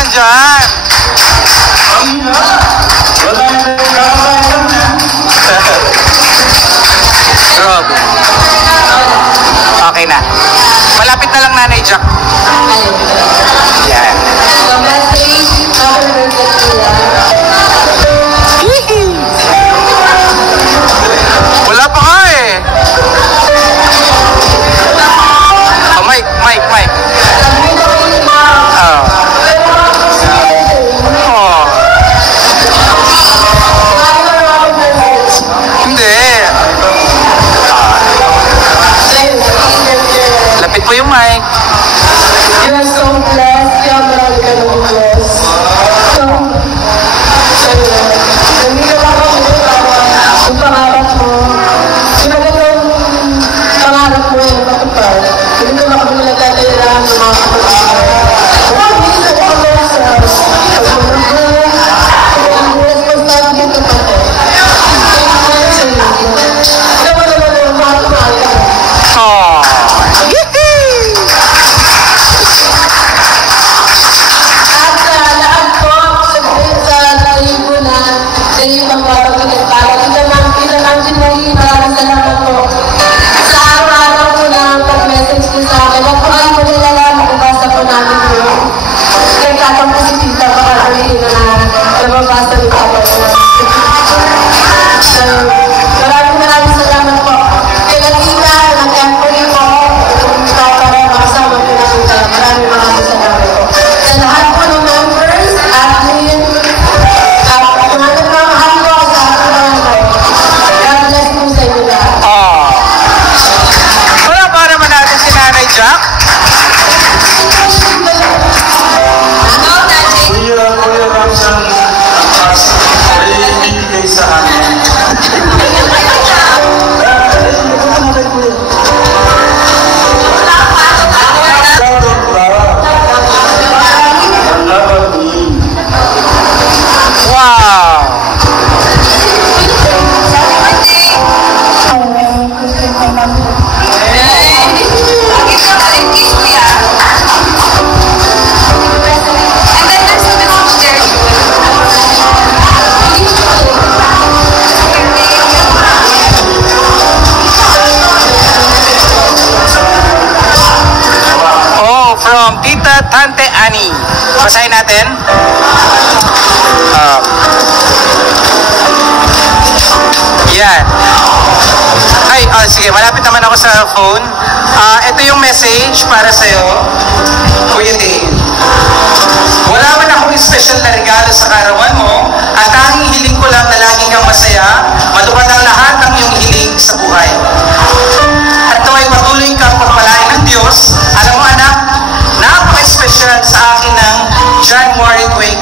naman dyan. Grabe. Okay na. Malapit na lang Nanay Jack. Yan. Wala pa ka eh. Oh, Mike. Oh. Oh. Hindi. Lapit po yung mic. You are so blessed. You are very blessed. Nandito lang ako yung pangarap mo. Yung magandang pangarap mo yung matupad. Hindi ko ako nagkakailangan ng mga kapatid. Huwag dito sa pag-blessed. Pag-blessed dito pa ko. Naman yung mga kapatid. Oh. Maraming salamat po. Kaya kita, nag-employ po, para makasama po namin kayo. Maraming salamat po. Sa lahat po ng members, admin, mga nagmamahal po sa ating barangay. God bless po sa inyo lahat. Wala pa naman natin si Nanay Jack. Kuya Ramsan, ay ibigay sa amin. From Tita Tante Annie. Basahin natin. Yan. Ay, sige, malapit naman ako sa phone. Ito yung message para sa'yo, Kuya Dave. Wala man akong special na regalo sa karawan mo, at tanging hiling ko lang na laging kang masaya, matupad ang lahat ng iyong hiling sa buhay. At naway patuloy kang pagpalain ng Diyos. Alam mo anak, napaka-special sa akin ng January 20.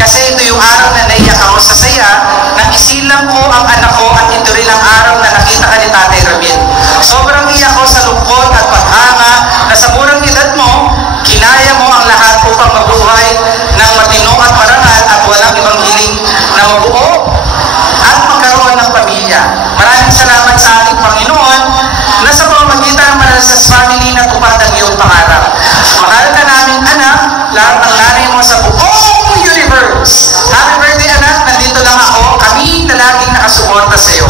Kasi ito yung araw na naiyak ako sa saya nang isilang ko ang anak ko, at ito rin ang araw na nakita ka ni Tatay Ramil. Sobrang iyak ko sa lungkot at paghanga na sa murang edad mo, kinaya mo ang lahat upang mabuhay ng matino at marangal at walang ibang hiling na mabuo at magkaroon ng pamilya. Maraming salamat sa ating Panginoon na sa pamamagitan ng Manalasas family na tupad ang iyong pangarap. Mahal ka namin anak, lahat ng nanay mo sa buong universe. Happy birthday anak, nandito lang ako, kami na laging nakasuporta sa iyo.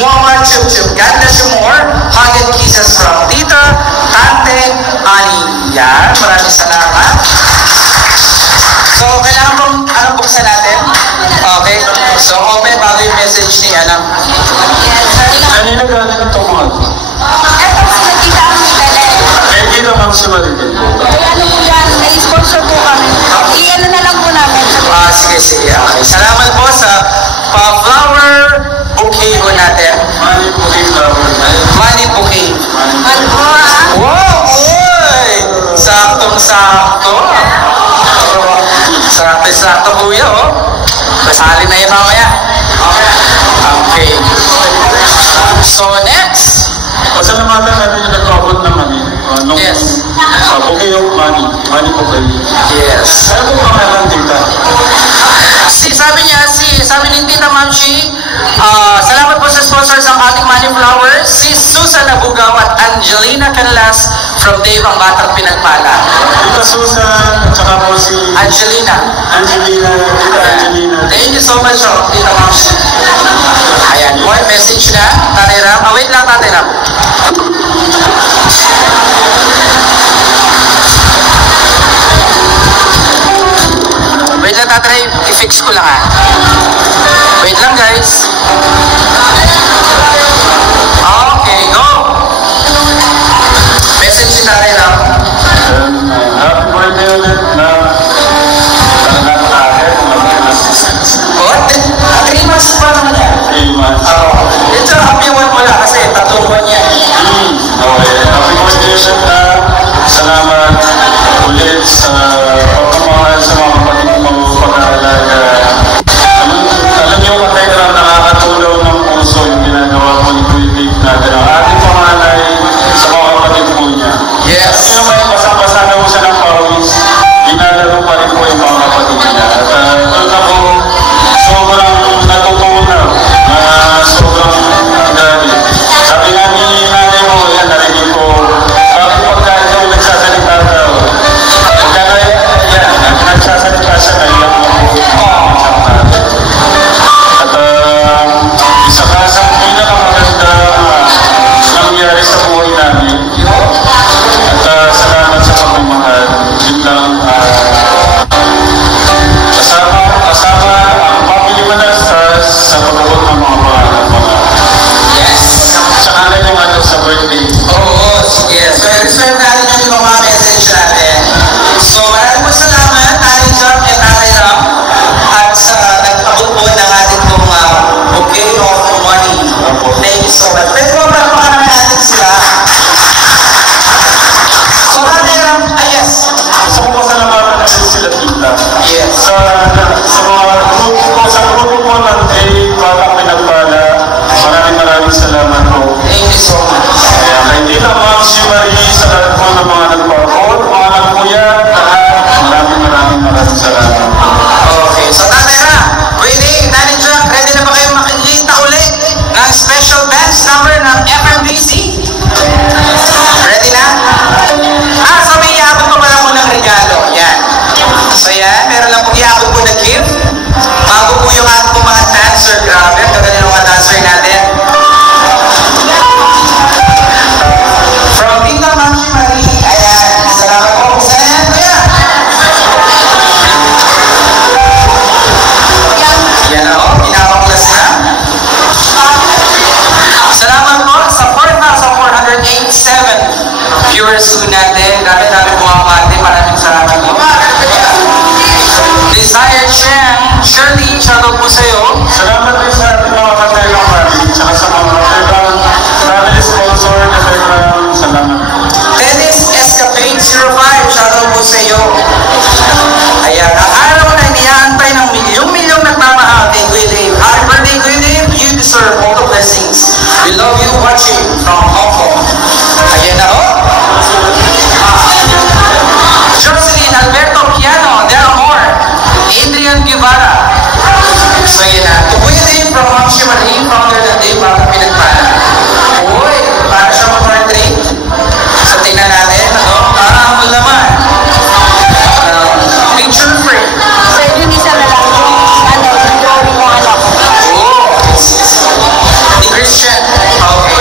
Muhammad Chup Chup, God bless you more. Hug and kisses from Tita Tante Annie. Yan, maraming salamat. So, kailangan kong buksan natin? Okay. So, open bago yung message ni anak. Kanina galing ito mga ito? Ito po, nakita ang Miguel. Eh, kita ma'am si Maribel. Ay, ano po yan? Na-sponsor po kami. I-ano na lang po namin. Sige. Okay. Salamat po sa pa-flower bouquet po natin. Money bouquet flower. Money bouquet. Ano po, ah? Wow! Uy! Saktong-sakto. Sakto kuya, oh. Basali na yun mamaya. Okay. So, next. Pasalamatan natin yung nag-abot ng money. Yes. Bouquet of money. Money bouquet. Yes. Ano po pangalan tita? Sabi ni Tita Mamshi, salamat po sa sponsors ng ating Money Flowers, si Susan Abugaw at Angelina Canlas from Dave ang Batang Pinagpala. Tita Susan, at saka po si Angelina. Angelina, Tita Angelina. Thank you so much, Tita Moms. Ayan, more message na, Tatay Ram. Wait lang, Tatay Ram. Wait lang, Tatay, i-fix ko lang Wait lang, guys. Okay, go. Message si Tatay Ram. Happy birthday ulit na nakakahit. What? 3 months pa naman yan. 3 months. Ito, happy one mo lang kasi 3 buwan yan. Okay. Happy birthday ulit na. Salamat ulit sa pagmamahal sa mga kapatid mo pag-aalaga. Alam niyo, Katekram, nakakatulaw ng puso yung ginagawa po ni Kuya Dave natin. Ang ating pangalay sa mga kapatid po niya. Yes. Kasi yung may basang-basa na po siya ng pawis, ginalaro pa rin po yung mga kapatid niya. At doon ako sobrang natutunan na sobrang grabe. Sabi nga ni nanay mo, yan, narinig ko, bakit pagka ikaw nagsasalita daw? Pagka yan, nagsasalita siya, naiyak mo po. At isa ka sa pinakamaganda nangyari sa buhay namin. At salamat sa pagmamahal. Yun lang. Kasama ang family mo na sa pagkabot ng mga pangalan mo. Yes. Tsaka na yung ano sa birthday. Oo, sige. So, i-reserve natin yung mga message natin. So, maraming po salamat, Tatay Jack and Tatay Ram, at sa nag-abot po ng ating pong bouquet of money. Thank you so much. Pwede mo ba naman natin sila? So, Tatay Ram, yes. Gusto ko pasalamatan na rin sila tita. Yes. Sa grupo po ng Day, Batang Pinagpala, maraming salamat po. Thank you so much. Kay Tita Ma'am si Marie, sa lahat po ng mga nagpa-vote, mga nagpuya, lahat, maraming salamat. Okay, so Tatay Ram, waiting, Daddy Jack, ready na ba kayo makikita ulit ng special dance number ng FMDC? Ready na? So may iabot pa pala po ng regalo. Yan. So yan, meron lang pong iabot po ng gift. Bago po yung ating po mga dancer. Grabe, ang gagaling ng mga dancer natin. From Tita Ma'am Marie. Ayan, salamat po. Salamat po yan. Yan o, pinapaklas na. Salamat po sa 4,487 viewers po natin. Dami-dami pumapati. Maraming salamat po. Desire Cheng, Shirley, shoutout po sa'yo. Salamat din sa ating mga Katekram family, tsaka sa mga Katekram family sponsor, Katekram, salamat. Dennis Escapade 05, shoutout po sa'yo. Ayan, ang araw na iniaantay ng milyong-milyong nagmamahal kay Kuya Dave. Happy birthday, Kuya Dave. You deserve all the blessings. We love you watching from Hong Kong. Ayan na ho. Jocelyn Alberto Piano, there are more. Adrian Guevara. So yun na. Kuya Dave from Ma'am Marie, founder ng Dave, Batang Pinagpala. Uy, para siya mag-portrait. So tingnan natin, parang laman. Picture frame. Sir, yung isa na lang yung drawing ng anak ko. Oh, ni Christian. Okay.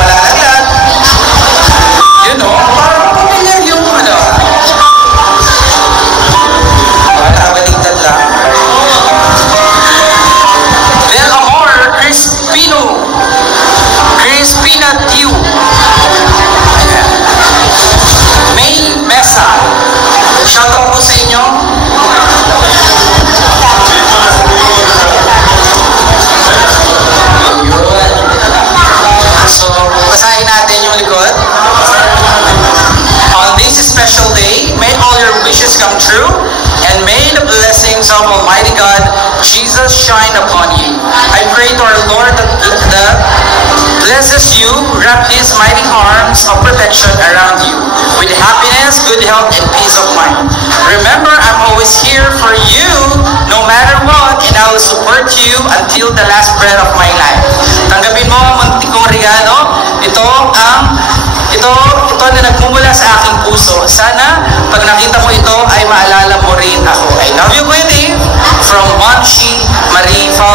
Malalaglag. Yun o, parang pamilyar yung ano. Nakabaligtad lang. Del Amor Crispina Tiu. May Mesa. Shoutout po sa inyo. So, basahin natin yung likod. On this special day, may all your wishes come true, and may the blessings of Almighty God, Jesus, shine upon you. I pray to our Lord that blesses you, wrap His mighty arms of protection around you, with happiness, good health, and peace of mind. Remember, I'm always here for you, no matter what, and I will support you until the last breath of my life. Tanggapin mo ang muntik kong regalo ito na nagmumula sa aking puso. Sana, pag nakita mo ito, ay maalala mo rin ako. I love you, Kuya Dave. From Monchi Marie Paul.